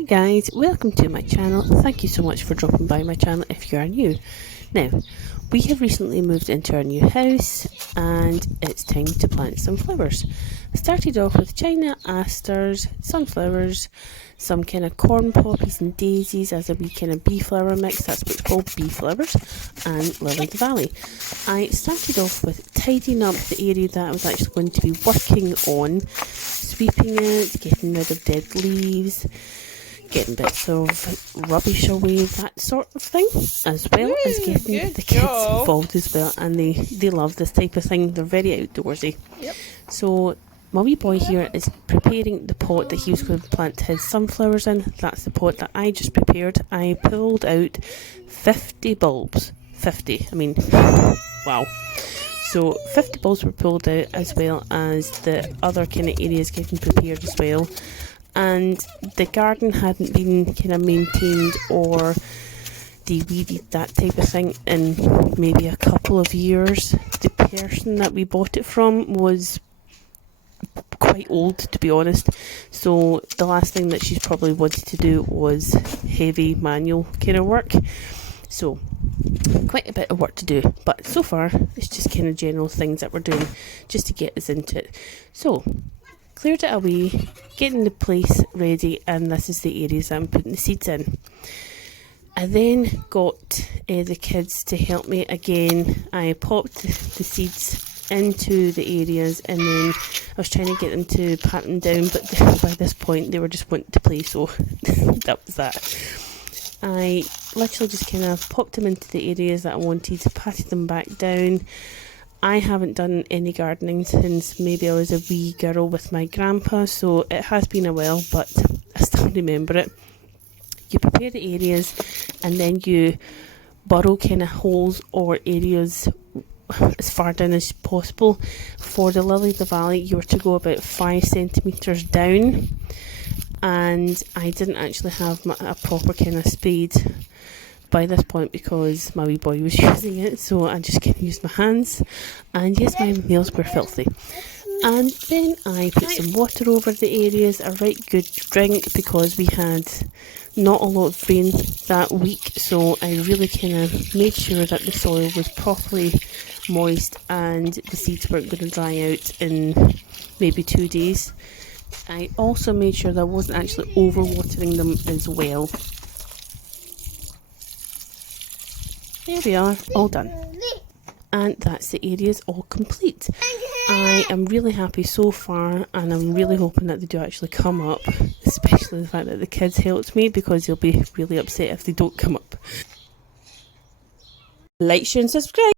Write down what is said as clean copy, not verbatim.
Hi guys, welcome to my channel. Thank you so much for dropping by my channel if you are new. Now, we have recently moved into our new house and it's time to plant some flowers. I started off with China asters, sunflowers, some kind of corn poppies and daisies as a wee kind of bee flower mix, that's what's called bee flowers, and lily of the valley. I started off with tidying up the area that I was actually going to be working on, sweeping it, getting rid of dead leaves, getting bits of rubbish away, that sort of thing, as well as getting the kids involved as well, and they love this type of thing. They're very outdoorsy. Yep. So my wee boy here is preparing the pot that he was going to plant his sunflowers in. That's the pot that I just prepared. I pulled out 50 bulbs. 50, I mean, wow. So 50 bulbs were pulled out, as well as the other kind of areas getting prepared as well. And the garden hadn't been kind of maintained or de-weeded, that type of thing, in maybe a couple of years. The person that we bought it from was quite old, to be honest, so the last thing that she's probably wanted to do was heavy manual kind of work. So quite a bit of work to do, but so far it's just kind of general things that we're doing just to get us into it. So cleared it away, getting the place ready, and this is the areas I'm putting the seeds in. I then got the kids to help me again. I popped the seeds into the areas, and then I was trying to get them to pat them down, but by this point they were just wanting to play, so that was that. I literally just kind of popped them into the areas that I wanted, patted them back down. I haven't done any gardening since maybe I was a wee girl with my grandpa, so it has been a while, but I still remember it. You prepare the areas and then you burrow kind of holes or areas as far down as possible. For the lily of the valley, you were to go about 5 centimetres down, and I didn't actually have a proper kind of spade by this point because my wee boy was using it, so I just kind of used my hands, and yes, my nails were filthy. And then I put some water over the areas, a right good drink, because we had not a lot of rain that week, so I really kind of made sure that the soil was properly moist and the seeds weren't going to dry out in maybe 2 days. I also made sure that I wasn't actually overwatering them as well. There we are, all done. And that's the areas all complete. I am really happy so far, and I'm really hoping that they do actually come up, especially the fact that the kids helped me, because they'll be really upset if they don't come up. Like, share and subscribe.